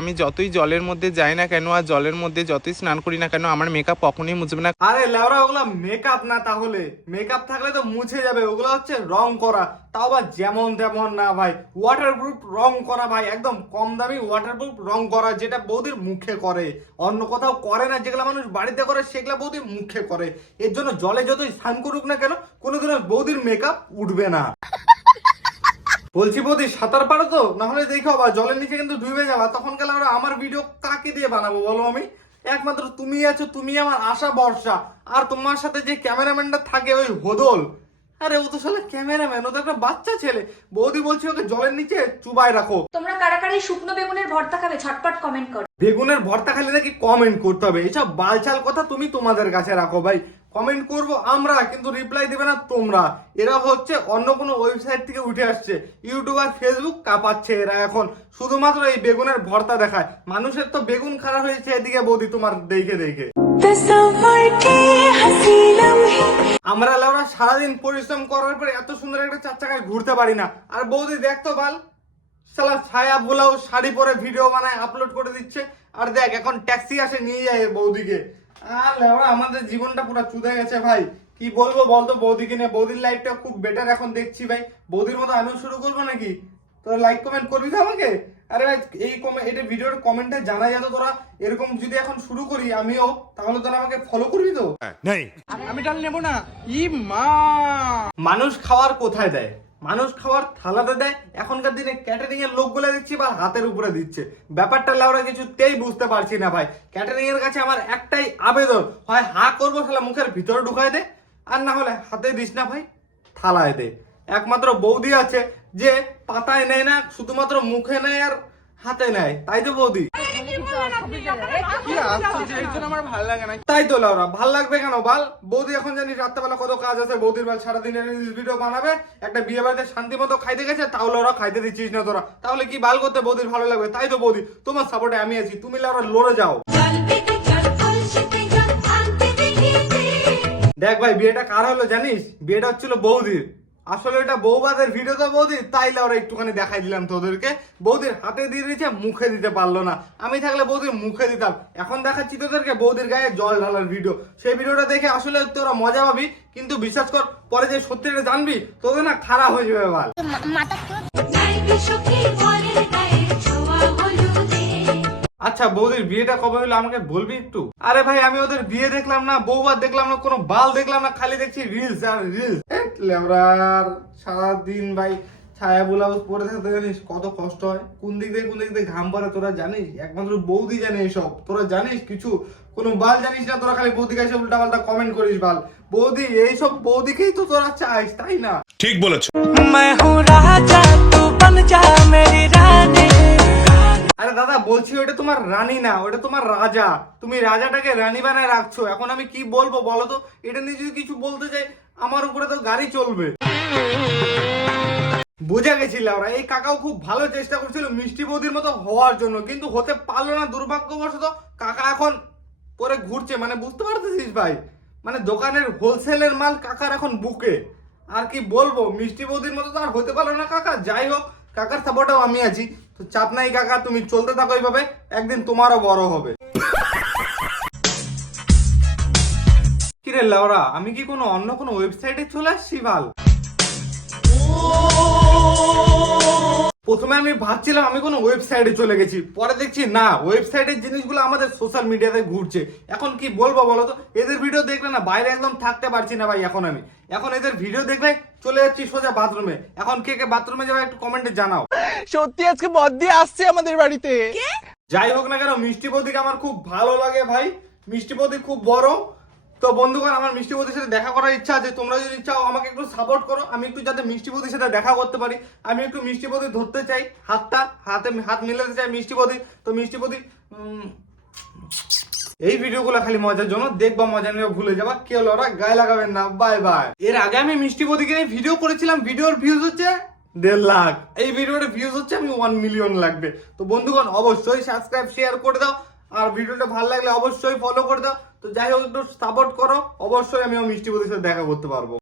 আমি যতই জলের মধ্যে যাই না কেন আর জলের মধ্যে যতই স্নান করি না কেন আমার মেকআপ কখনোই মুছবে না। আরে লেওরা ওগুলো মেকআপ না, তাহলে মেকআপ থাকলে তো মুছে যাবে। ওগুলো হচ্ছে রং করা, তাও আবার যেমন তেমন না ভাই, ওয়াটারপ্রুফ রং করা ভাই, একদম কম দামি ওয়াটারপ্রুফ রং করা, যেটা বৌদির মুখে করে, অন্য কোথাও করে না। যেগুলো মানুষ বাড়িতে করে সেগুলো বৌদির মুখে করে। এর জন্য জলে যতই স্নান করুক না কেন কোনোদিনও বৌদির মেকআপ উঠবে না। বলছি বৌদি সাঁতার পারো তো? না হলে দেখো আবার জলের নিচে কিন্তু ডুবে যাবা, তখন গেলে আমার ভিডিও কাকে দিয়ে বানাবো বলো? আমি একমাত্র তুমি আছো, তুমি আমার আশা ভরসা। আর তোমার সাথে যে ক্যামেরাম্যানটা থাকে ওই হোদল, আরে ও তো শালা ক্যামেরাম্যান, ও তো একটা বাচ্চা ছেলে। বৌদি বলছি ওকে জলের নিচে চুবাই রাখো। তোমরা কারা কারা এই শুকনো বেগুনের ভর্তা খাবে ঝটপট কমেন্ট করো। বেগুনের ভর্তা খালি নাকি কমেন্ট করতে হবে? এসব বালচাল কথা তুমি তোমাদের কাছে রাখো ভাই। কমেন্ট করব আমরা, কিন্তু রিপ্লাই দেবে না তোমরা। এরা হচ্ছে অন্য কোনো ওয়েবসাইট থেকে উঠে আসছে, ইউটিউব আর ফেসবুক কাঁপাচ্ছে এরা এখন, শুধুমাত্র এই বেগুনের ভর্তা দেখায়। মানুষের তো বেগুন খারাপ হয়েছে এদিকে বৌদি তোমার দেখে দেখে। আমরা লাউরা সারাদিন পরিশ্রম করার পরে এত সুন্দর একটা চার চাকায় ঘুরতে পারি না। আর বৌদি দেখতো বাল, শালা ছায়া বোলাও শাড়ি পরে ভিডিও বানায় আপলোড করে দিচ্ছে। আর দেখ এখন ট্যাক্সি আসে নিয়ে যায় বৌদিকে। আর লেওরা আমাদের জীবনটা পুরো চুদে গেছে ভাই। কি বলবো বলতো বৌদিকে নিয়ে? বৌদির লাইফটা খুব বেটার এখন দেখছি ভাই। বৌদির মতো আমিও শুরু করবো নাকি? তোরা লাইক কমেন্ট করবি তো আমাকে? আরে ভাই এই এটা ভিডিওর কমেন্টে জানা যেত তোরা এরকম যদি এখন শুরু করি আমিও, তাহলে তোরা আমাকে ফলো করবি তো? আমি ডাল নেবো না। ই মা, মানুষ খাওয়ার কোথায় দেয়? মানুষ খাওয়ার থালাতে দেয়। এখনকার দিনে ক্যাটারিং এর লোকগুলো দেখছি বা হাতের উপরে দিচ্ছে। ব্যাপারটা লাউরা কিছুতেই বুঝতে পারছি না ভাই। ক্যাটারিং এর কাছে আমার একটাই আবেদন, হয় হা করবো শালা মুখের ভিতরে ঢুকায় দে, আর না হলে হাতে দিস না ভাই, থালায় দে। একমাত্র বৌদি আছে যে পাতায় নেয় না, শুধুমাত্র মুখে নেয় আর হাতে নেয়, তাই তো বৌদি? আমার ভালো লাগে না। তাই তো লাউরা, ভাল লাগবে কেন বাল? বৌদি এখন জানি রাত্রেবেলা কত কাজ আছে। বৌদির বাল সারাদিনের ভিডিও বানাবে, একটা বিয়ে বাড়িতে শান্তি মতো খাইতে গেছে, তাও লাউরা খাইতে দিচ্ছিস না তোরা। তাহলে কি বাল করতে বৌদির ভালো লাগবে? তাই তো বৌদি, তোমার সাপোর্টে আমি আছি, তুমি লাউরা লড়ে যাও। দেখ ভাই বিয়েটা কার হলো জানিস? বিয়েটা হচ্ছিল বৌদির। আসলে এটা বৌবাদের ভিডিও তো বৌদি, তাই লাউরা একটুখানি দেখাই দিলাম তোদেরকে। বৌদির হাতে দিয়ে দিয়েছে, মুখে দিতে পারলো না। আমি থাকলে বৌদির মুখে দিতাম। এখন দেখাচ্ছি তোদেরকে বৌদির গায়ে জল ঢালার ভিডিও। সেই ভিডিওটা দেখে আসলে তোরা মজা পাবি, কিন্তু বিশ্বাস কর পরে যে সত্যিটা জানবি তোদের না খারাপ হয়ে যাবে ভাই। আচ্ছা বৌদির বিয়েটা কবে হলো আমাকে বলবি একটু? আরে ভাই আমি ওদের বিয়ে দেখলাম না, বৌবাদ দেখলাম না, কোনো বাল দেখলাম না, খালি দেখছি রিলস আর রিলস। সারাদিন ভাই ছায়া ব্লাউজ পরে থাকতে জানিস কত কষ্ট হয়? কোন দিক দিয়ে ঘাম পড়ে তোরা জানিস? একমাত্র বৌদি জানে এসব। তোরা জানিস কিছু? কোনো বাল জানিস না তোরা, খালি বৌদিকে এসে উল্টা পাল্টা কমেন্ট করিস বাল। বৌদি এইসব বৌদিকেই তো তোরা চাইস, তাই না? ঠিক বলেছো। আরে দাদা বলছি ওটা তোমার রানী না, ওটা তোমার রাজা। তুমি রাজাটাকে রানী বানায় রাখছো। এখন আমি কি বলবো বলো তো? এটা নিয়ে যদি কিছু বলতে চাই আমার উপরে তো গাড়ি চলবে। বোঝা গেছিল ওরা। এই কাকাও খুব ভালো চেষ্টা করছিল মিষ্টি বৌদির মতো হওয়ার জন্য, কিন্তু হতে পারলো না দুর্ভাগ্যবশত। কাকা এখন পরে ঘুরছে, মানে বুঝতে পারতেছিস ভাই? মানে দোকানের হোলসেলের মাল কাকার এখন বুকে। আর কি বলবো, মিষ্টি বৌদির মতো তো আর হতে পারলো না কাকা। যাই হোক, কাকার সাপোর্টেও আমি আছি, তো চাপ নাই কাকা, তুমি চলতে থাকো এইভাবে, একদিন তোমারও বড় হবে। কিরে লাউরা, আমি কি কোনো অন্য কোনো ওয়েবসাইটে চলে আসছি ভাল? প্রথমে আমি ভাবছিলাম আমি কোনো ওয়েবসাইটে চলে গেছি, পরে দেখছি না, ওয়েবসাইটের জিনিসগুলো আমাদের সোশ্যাল মিডিয়াতে ঘুরছে। এখন কি বলবো বলো তো? এদের ভিডিও দেখলে না বাইরে একদম থাকতে পারছি না ভাই। এখন এদের ভিডিও দেখলে চলে যাচ্ছি সোজা বাথরুমে। এখন কে কে বাথরুমে যাবে একটু কমেন্টে জানাও। সত্যি আজকে বদ্দি আসছে আমাদের বাড়িতে। যাই হোক না কেন মিষ্টি বৌদিকে আমার খুব ভালো লাগে ভাই। মিষ্টি বৌদি খুব বড়। তো বন্ধুগণ, আমার মিষ্টি বৌদির সাথে দেখা করার ইচ্ছা আছে। তোমরা যদি চাও আমাকে একটু সাপোর্ট করো, আমি একটু যাতে মিষ্টি বৌদির সাথে দেখা করতে পারি। আমি একটু মিষ্টি বৌদি ধরতে চাই, হাত মিলাতে চাই মিষ্টি বৌদি। তো মিষ্টি বৌদি এই ভিডিওগুলো খালি মজার জন্য দেখবা, মজা নিয়ে ভুলে যাবা। কেউ ওরা গায়ে লাগাবেন না। Bye bye. এর আগে আমি মিষ্টি বৌদিকে নিয়ে ভিডিও করেছিলাম, ভিডিওর ভিউজ হচ্ছে 1.5 লাখ। এই ভিডিওটা ভিউজ হচ্ছে আমি 1 মিলিয়ন লাগবে। তো বন্ধুগণ অবশ্যই সাবস্ক্রাইব শেয়ার করে দাও, আর ভিডিওটা ভালো লাগলে অবশ্যই ফলো করে দাও। তো যাই হোক একটু সাপোর্ট করো, অবশ্যই আমিও মিষ্টি বৌদির সাথে দেখা করতে পারবো।